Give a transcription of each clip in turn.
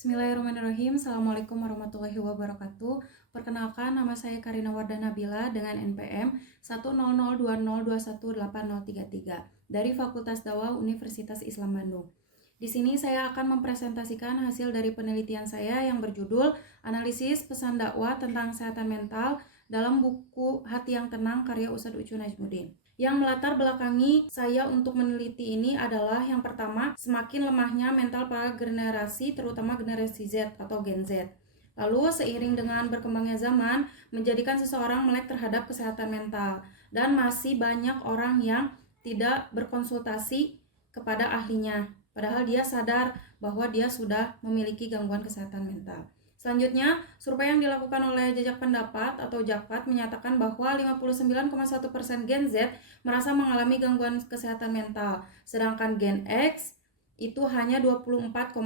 Bismillahirrahmanirrahim. Assalamualaikum warahmatullahi wabarakatuh. Perkenalkan, nama saya Karina Wardah Nabila dengan NPM 10020218033 dari Fakultas Dakwah Universitas Islam Bandung. Di sini saya akan mempresentasikan hasil dari penelitian saya yang berjudul Analisis Pesan Dakwah tentang Kesehatan Mental dalam buku Hati yang Tenang karya Ustadz Ucu Najmuddin. Yang melatar belakangi saya untuk meneliti ini adalah yang pertama, semakin lemahnya mental para generasi, terutama generasi Z atau Gen Z. Lalu seiring dengan berkembangnya zaman, menjadikan seseorang melek terhadap kesehatan mental. Dan masih banyak orang yang tidak berkonsultasi kepada ahlinya, padahal dia sadar bahwa dia sudah memiliki gangguan kesehatan mental. Selanjutnya, survei yang dilakukan oleh Jajak Pendapat atau Jakpat menyatakan bahwa 59,1% Gen Z merasa mengalami gangguan kesehatan mental, sedangkan Gen X itu hanya 24,1%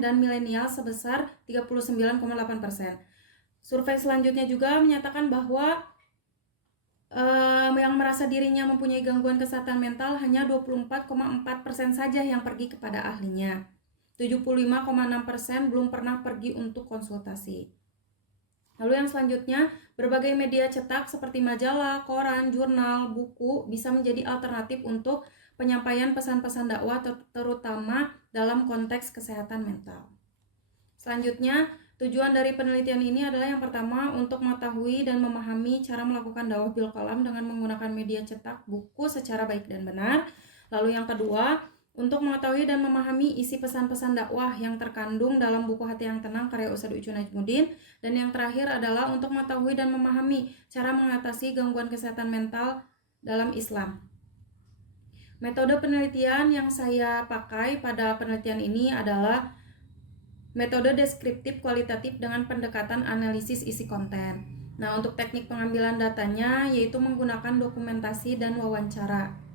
dan milenial sebesar 39,8%. Survei selanjutnya juga menyatakan bahwa yang merasa dirinya mempunyai gangguan kesehatan mental hanya 24,4% saja yang pergi kepada ahlinya. 75,6% belum pernah pergi untuk konsultasi. Lalu yang selanjutnya, berbagai media cetak seperti majalah, koran, jurnal, buku bisa menjadi alternatif untuk penyampaian pesan-pesan dakwah terutama dalam konteks kesehatan mental. Selanjutnya, tujuan dari penelitian ini adalah yang pertama untuk mengetahui dan memahami cara melakukan dakwah bil qalam dengan menggunakan media cetak buku secara baik dan benar. Lalu yang kedua, untuk mengetahui dan memahami isi pesan-pesan dakwah yang terkandung dalam buku Hati yang Tenang karya Ustadz Ucu Najmuddin. Dan yang terakhir adalah untuk mengetahui dan memahami cara mengatasi gangguan kesehatan mental dalam Islam. Metode penelitian yang saya pakai pada penelitian ini adalah metode deskriptif kualitatif dengan pendekatan analisis isi konten. Nah, untuk teknik pengambilan datanya yaitu menggunakan dokumentasi dan wawancara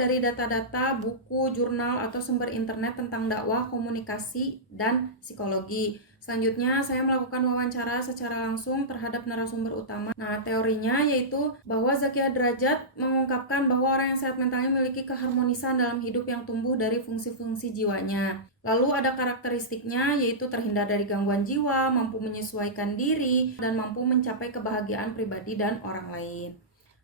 dari data-data, buku, jurnal, atau sumber internet tentang dakwah, komunikasi, dan psikologi. Selanjutnya, saya melakukan wawancara secara langsung terhadap narasumber utama. Nah, teorinya yaitu bahwa Zakia Derajat mengungkapkan bahwa orang yang sehat mentalnya memiliki keharmonisan dalam hidup yang tumbuh dari fungsi-fungsi jiwanya. Lalu ada karakteristiknya yaitu terhindar dari gangguan jiwa, mampu menyesuaikan diri, dan mampu mencapai kebahagiaan pribadi dan orang lain.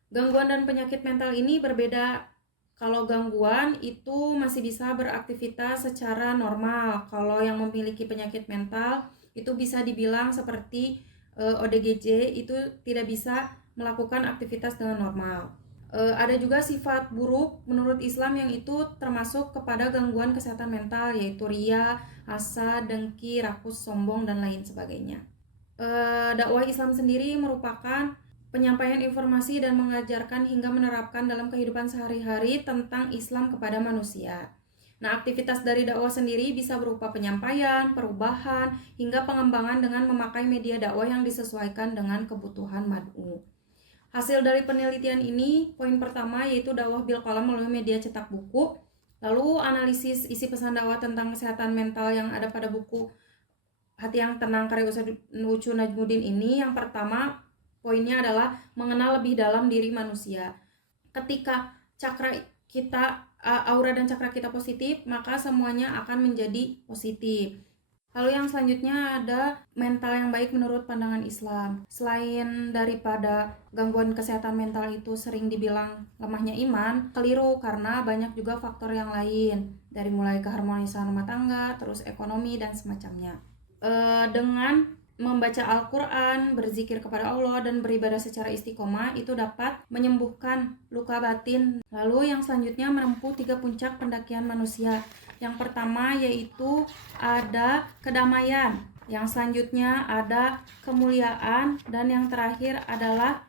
Gangguan dan penyakit mental ini berbeda. Kalau gangguan itu masih bisa beraktivitas secara normal. Kalau yang memiliki penyakit mental itu bisa dibilang seperti ODGJ itu tidak bisa melakukan aktivitas dengan normal. Ada juga sifat buruk menurut Islam yang itu termasuk kepada gangguan kesehatan mental yaitu ria, hasad, dengki, rakus, sombong, dan lain sebagainya. Dakwah Islam sendiri merupakan penyampaian informasi dan mengajarkan hingga menerapkan dalam kehidupan sehari-hari tentang Islam kepada manusia. Nah, aktivitas dari dakwah sendiri bisa berupa penyampaian, perubahan, hingga pengembangan dengan memakai media dakwah yang disesuaikan dengan kebutuhan mad'u. Hasil dari penelitian ini, poin pertama yaitu dakwah bil qalam melalui media cetak buku, lalu analisis isi pesan dakwah tentang kesehatan mental yang ada pada buku Hati yang Tenang karya Ustadz Ucu Najmuddin ini. Yang pertama, poinnya adalah mengenal lebih dalam diri manusia. Ketika cakra kita, aura dan cakra kita positif, maka semuanya akan menjadi positif. Lalu yang selanjutnya ada mental yang baik menurut pandangan Islam. Selain daripada gangguan kesehatan mental itu sering dibilang lemahnya iman, keliru karena banyak juga faktor yang lain. Dari mulai keharmonisan rumah tangga, terus ekonomi, dan semacamnya. Dengan membaca Al-Quran, berzikir kepada Allah, dan beribadah secara istiqomah itu dapat menyembuhkan luka batin. Lalu yang selanjutnya menempuh 3 puncak pendakian manusia. Yang pertama yaitu ada kedamaian, yang selanjutnya ada kemuliaan, dan yang terakhir adalah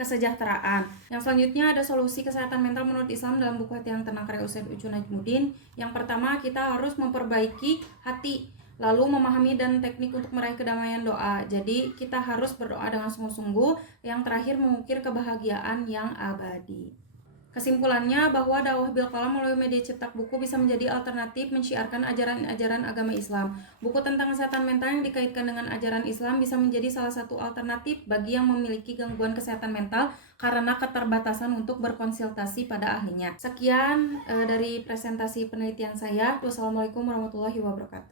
kesejahteraan. Yang selanjutnya ada solusi kesehatan mental menurut Islam dalam buku Hati yang Tenang karya Ustadz Ucu Najmuddin. Yang pertama, kita harus memperbaiki hati, lalu memahami dan teknik untuk meraih kedamaian doa. Jadi kita harus berdoa dengan sungguh-sungguh. Yang terakhir, mengukir kebahagiaan yang abadi. Kesimpulannya bahwa dakwah bil qalam melalui media cetak buku bisa menjadi alternatif mensyiarkan ajaran-ajaran agama Islam. Buku tentang kesehatan mental yang dikaitkan dengan ajaran Islam bisa menjadi salah satu alternatif bagi yang memiliki gangguan kesehatan mental karena keterbatasan untuk berkonsultasi pada ahlinya. Sekian dari presentasi penelitian saya. Wassalamualaikum warahmatullahi wabarakatuh.